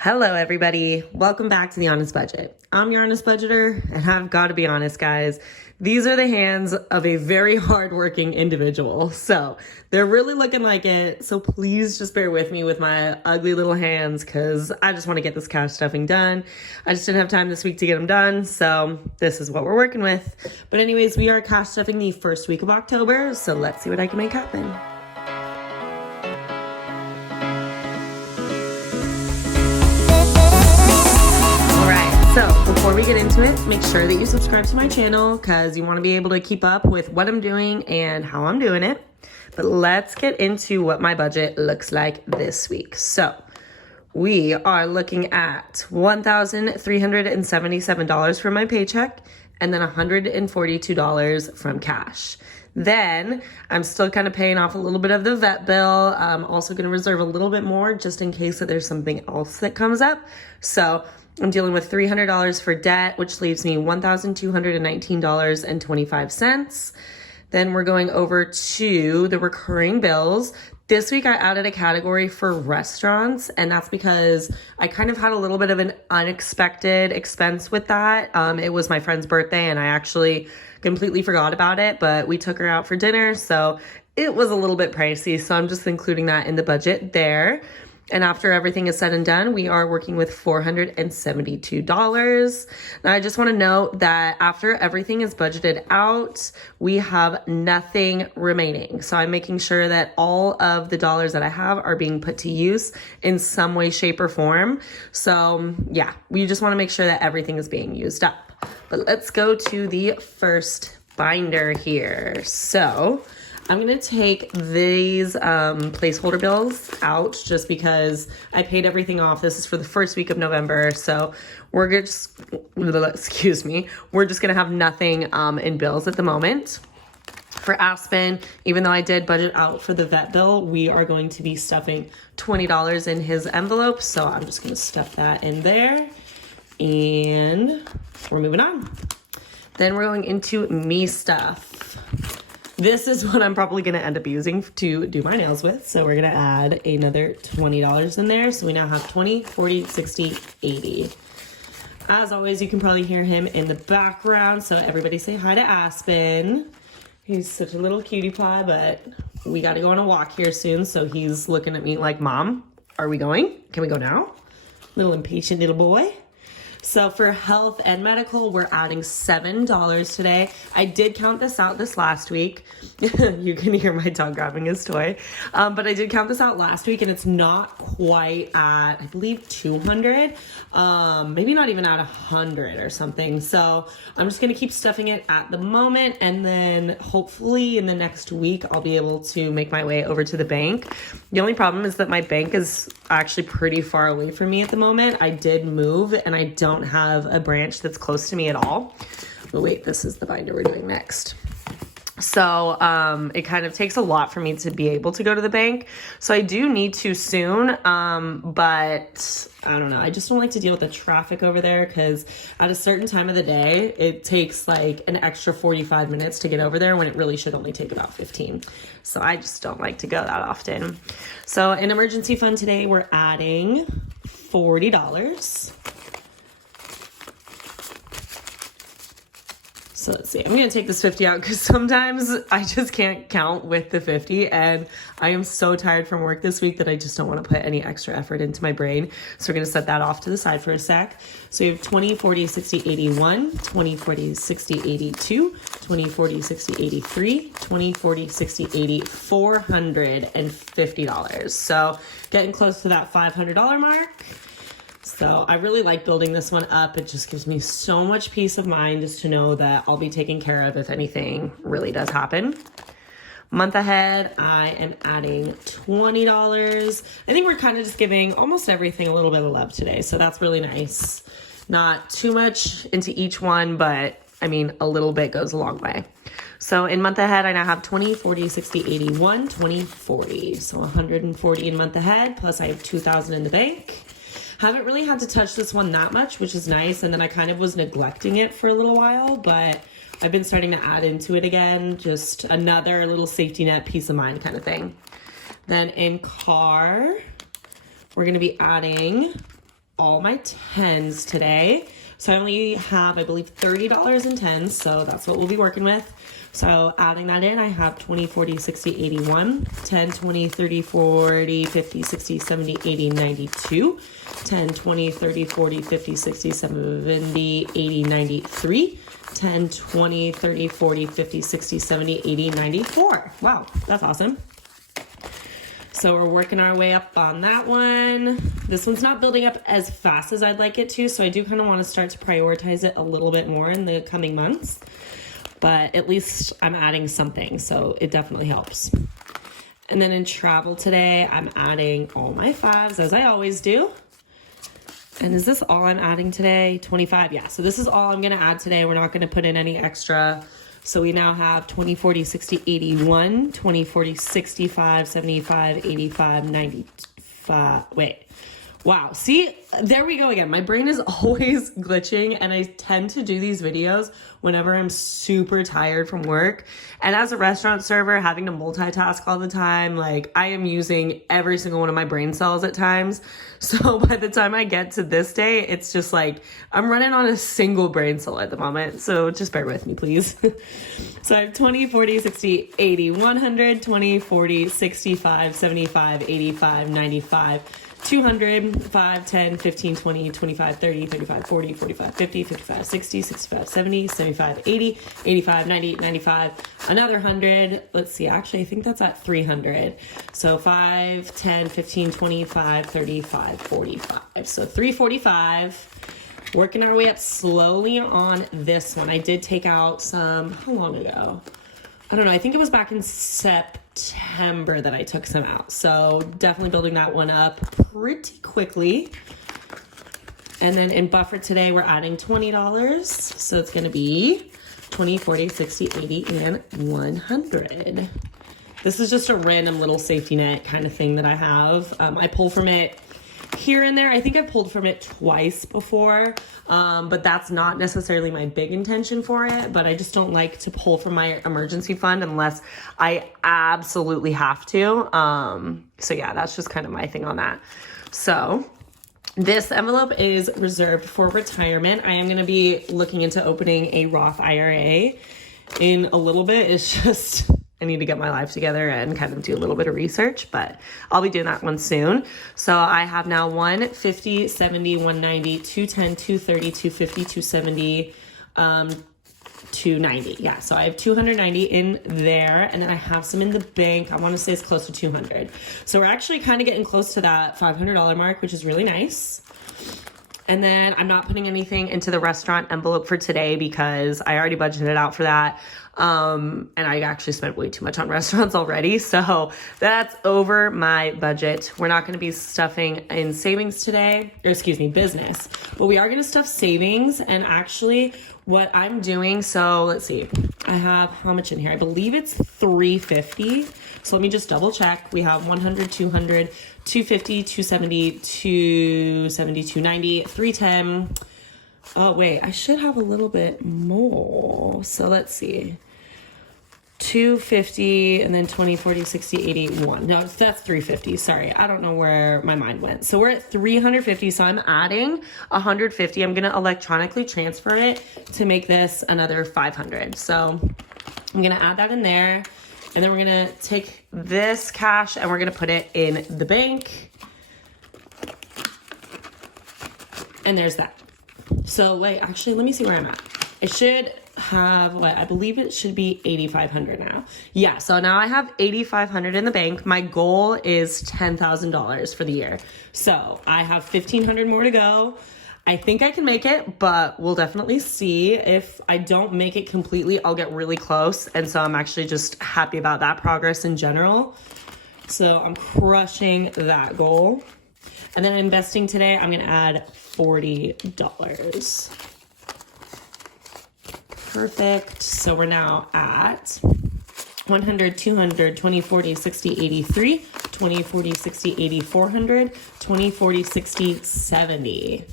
Hello, everybody. Welcome back to The Honest Budget. I'm your honest budgeter, and I've got to be honest, guys. These are the hands of a very hardworking individual. So they're really looking like it. So please just bear with me with my ugly little hands because I just want to get this cash stuffing done. I just didn't have time this week to get them done. So this is what we're working with. But anyways, we are cash stuffing the first week of October. So let's see what I can make happen. So before we get into it, make sure that you subscribe to my channel because you want to be able to keep up with what I'm doing and how I'm doing it. But let's get into what my budget looks like this week. So we are looking at $1,377 for my paycheck and then $142 from cash. Then I'm still kind of paying off a little bit of the vet bill. I'm also going to reserve a little bit more just in case that there's something else that comes up. So I'm dealing with $300 for debt, which leaves me $1,219.25. Then we're going over to the recurring bills. This week I added a category for restaurants, and that's because I kind of had a little bit of an unexpected expense with that. It was my friend's birthday, and I actually completely forgot about it, but we took her out for dinner, so it was a little bit pricey, so I'm just including that in the budget there. And after everything is said and done, we are working with $472. Now, I just want to note that after everything is budgeted out, we have nothing remaining. So I'm making sure that all of the dollars that I have are being put to use in some way, shape, or form. So yeah, we just want to make sure that everything is being used up. But let's go to the first binder here. So I'm going to take these placeholder bills out just because I paid everything off. This is for the first week of November. So we're just, we're just going to have nothing in bills at the moment. For Aspen, even though I did budget out for the vet bill, we are going to be stuffing $20 in his envelope. So I'm just going to stuff that in there and we're moving on. Then we're going into me stuff. This is what I'm probably going to end up using to do my nails with. So we're going to add another $20 in there. So we now have 20, 40, 60, 80. As always, you can probably hear him in the background. So everybody say hi to Aspen. He's such a little cutie pie, but we got to go on a walk here soon. So he's looking at me like, Mom, are we going? Can we go now? Little impatient little boy. So for health and medical, we're adding $7 today. I did count this out this last week. You can hear my dog grabbing his toy. But I did count this out last week and it's not quite at, I believe, 200. Maybe not even at 100 or something. So I'm just going to keep stuffing it at the moment. And then hopefully in the next week, I'll be able to make my way over to the bank. The only problem is that my bank is actually pretty far away from me at the moment. I did move and I don't have a branch that's close to me at all. But wait, this is the binder we're doing next. So it kind of takes a lot for me to be able to go to the bank. So I do need to soon, but I don't know. I just don't like to deal with the traffic over there because at a certain time of the day, it takes like an extra 45 minutes to get over there when it really should only take about 15. So I just don't like to go that often. So in emergency fund today, we're adding $40. So let's see, I'm going to take this 50 out because sometimes I just can't count with the 50 and I am so tired from work this week that I just don't want to put any extra effort into my brain. So we're going to set that off to the side for a sec. So we have 20, 40, 60, 81, 20, 40, 60, 82, 20, 40, 60, 83, 20, 40, 60, 80, $450. So getting close to that $500 mark. So I really like building this one up. It just gives me so much peace of mind just to know that I'll be taken care of if anything really does happen. Month ahead, I am adding $20. I think we're kind of just giving almost everything a little bit of love today. So that's really nice. Not too much into each one, but I mean, a little bit goes a long way. So in month ahead, I now have 20, 40, 60, 81, 20, 40. So 140 in month ahead, plus I have 2,000 in the bank. Haven't really had to touch this one that much, which is nice. And then I kind of was neglecting it for a little while, but I've been starting to add into it again. Just another little safety net, peace of mind kind of thing. Then in car, we're going to be adding all my tens today. So I only have, I believe, $30 in tens. So that's what we'll be working with. So adding that in, I have 20, 40, 60, 81, 10, 20, 30, 40, 50, 60, 70, 80, 92, 10, 20, 30, 40, 50, 60, 70, 80, 93, 10, 20, 30, 40, 50, 60, 70, 80, 94. Wow, that's awesome. So we're working our way up on that one. This one's not building up as fast as I'd like it to, so I do kind of want to start to prioritize it a little bit more in the coming months. But at least I'm adding something, so it definitely helps. And then in travel today, I'm adding all my fives, as I always do. And is this all I'm adding today? 25, yeah. So this is all I'm gonna add today. We're not gonna put in any extra. So we now have 20, 40, 60, 81, 20, 40, 65, 75, 85, 95, wait. Wow, see, there we go again. My brain is always glitching, and I tend to do these videos whenever I'm super tired from work. And as a restaurant server, having to multitask all the time, like I am using every single one of my brain cells at times. So by the time I get to this day, it's just like I'm running on a single brain cell at the moment. So just bear with me, please. So I have 20, 40, 60, 80, 100, 20, 40, 65, 75, 85, 95, 200, 5, 10, 15, 20, 25, 30, 35, 40, 45, 50, 55, 60, 65, 70, 75, 80, 85, 90, 95, another 100. Let's see, actually, I think that's at 300. So 5, 10, 15, 25, 35, 45. So 345. Working our way up slowly on this one. I did take out some, how long ago? I don't know. I think it was back in September that I took some out. So definitely building that one up pretty quickly. And then in buffer today, we're adding $20. So it's going to be 20, 40, 60, 80, and 100. This is just a random little safety net kind of thing that I have. I pull from it here and there. I think I've pulled from it twice before, but that's not necessarily my big intention for it. But I just don't like to pull from my emergency fund unless I absolutely have to. So yeah, that's just kind of my thing on that. So this envelope is reserved for retirement. I am going to be looking into opening a Roth IRA in a little bit. It's just, I need to get my life together and kind of do a little bit of research, but I'll be doing that one soon. So I have now 150, 70, 190, 210, 230, 250, 270, 290. Yeah, so I have 290 in there, and then I have some in the bank. I want to say it's close to 200. So we're actually kind of getting close to that $500 mark, which is really nice. And then I'm not putting anything into the restaurant envelope for today because I already budgeted out for that. And I actually spent way too much on restaurants already. So that's over my budget. We're not going to be stuffing in savings today, or excuse me, business, but we are going to stuff savings. And actually what I'm doing, so let's see, I have how much in here? I believe it's 350. So let me just double check. We have 100, 200, 250, 270, 270, 290, 310. Oh, wait, I should have a little bit more. So let's see. 250 and then 20, 40, 60, 81. No, that's 350. Sorry. I don't know where my mind went. So we're at 350. So I'm adding 150. I'm going to electronically transfer it to make this another 500. So I'm going to add that in there. And then we're going to take this cash and we're going to put it in the bank. And there's that. So wait, actually, let me see where I'm at. It should have what I believe it should be 8,500 now. Yeah, so now I have 8,500 in the bank. My goal is $10,000 for the year. So I have 1,500 more to go. I think I can make it, but we'll definitely see. If I don't make it completely, I'll get really close. And so I'm actually just happy about that progress in general. So I'm crushing that goal. And then investing today, I'm going to add $40. Perfect. So we're now at 100, 200, 20, 40, 60, 83, 20, 40, 60, 80, 400, 20, 40, 60, 70.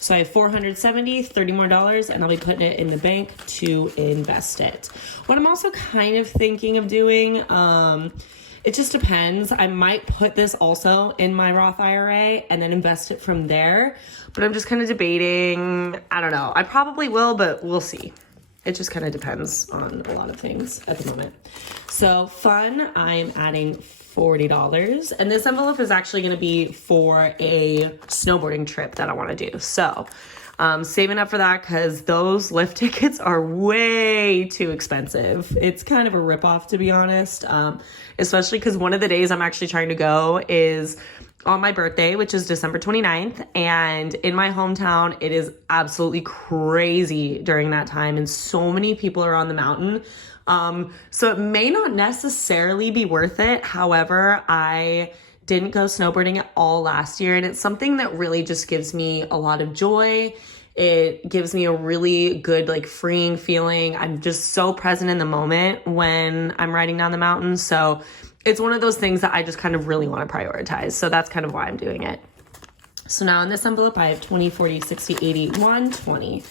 So I have 470, $30 more, and I'll be putting it in the bank to invest it. What I'm also kind of thinking of doing It just depends. I might put this also in my Roth IRA and then invest it from there. But I'm just kind of debating. I don't know. I probably will, but we'll see. It just kind of depends on a lot of things at the moment. So fun, I'm adding $40. And this envelope is actually going to be for a snowboarding trip that I want to do. So saving up for that because those lift tickets are way too expensive. It's kind of a ripoff, to be honest, especially because one of the days I'm actually trying to go is on my birthday, which is December 29th. And in my hometown, it is absolutely crazy during that time. And so many people are on the mountain. So it may not necessarily be worth it. However, I didn't go snowboarding at all last year. And it's something that really just gives me a lot of joy. It gives me a really good, like, freeing feeling. I'm just so present in the moment when I'm riding down the mountain. So it's one of those things that I just kind of really want to prioritize. So that's kind of why I'm doing it. So now in this envelope, I have 20, 40, 60, 80, 120.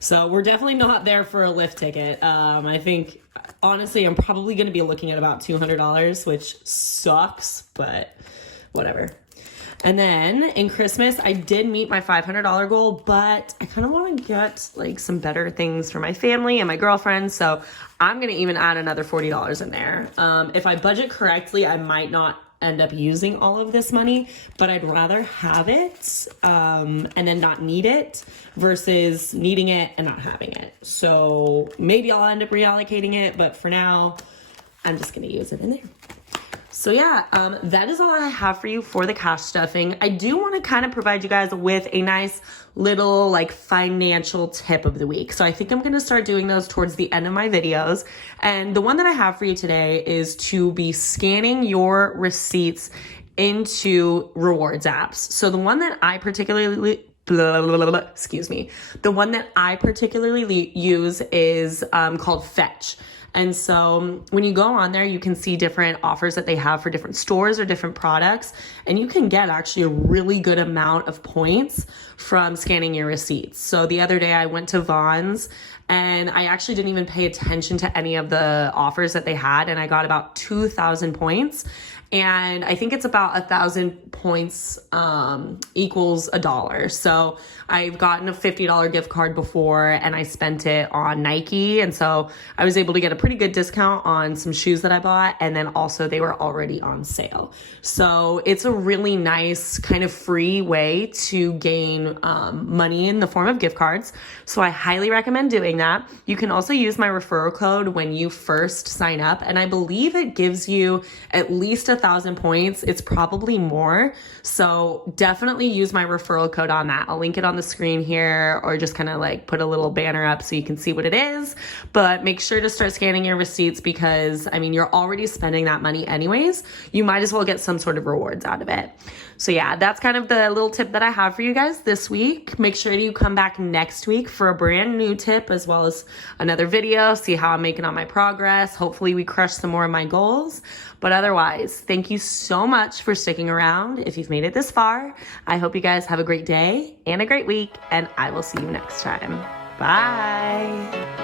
So we're definitely not there for a lift ticket. I think, honestly, I'm probably going to be looking at about $200, which sucks, but whatever. And then in Christmas, I did meet my $500 goal, but I kind of want to get like some better things for my family and my girlfriend. So I'm going to even add another $40 in there. If I budget correctly, I might not end up using all of this money, but I'd rather have it and then not need it versus needing it and not having it. So maybe I'll end up reallocating it, but for now, I'm just going to use it in there. So yeah, that is all I have for you for the cash stuffing. I do want to kind of provide you guys with a nice little like financial tip of the week. So I think I'm going to start doing those towards the end of my videos. And the one that I have for you today is to be scanning your receipts into rewards apps. So the one that I particularly the one that I particularly use is called Fetch. And so when you go on there, you can see different offers that they have for different stores or different products. And you can get actually a really good amount of points from scanning your receipts. So the other day I went to Vaughn's and I actually didn't even pay attention to any of the offers that they had. And I got about 2,000 points. And I think it's about 1,000 points equals $1. So I've gotten a $50 gift card before and I spent it on Nike. And so I was able to get a pretty good discount on some shoes that I bought. And then also they were already on sale. So it's a really nice kind of free way to gain money in the form of gift cards. So I highly recommend doing that. You can also use my referral code when you first sign up. And I believe it gives you at least 1,000 points. It's probably more. So definitely use my referral code on that. I'll link it on the screen here or just kind of like put a little banner up so you can see what it is. But make sure to start scanning your receipts because, I mean, you're already spending that money anyways. You might as well get some sort of rewards out of it. So yeah, that's kind of the little tip that I have for you guys this week. Make sure you come back next week for a brand new tip as well as another video, see how I'm making on my progress. Hopefully we crush some more of my goals. But otherwise, thank you so much for sticking around. If you've made it this far, I hope you guys have a great day and a great week, and I will see you next time. Bye.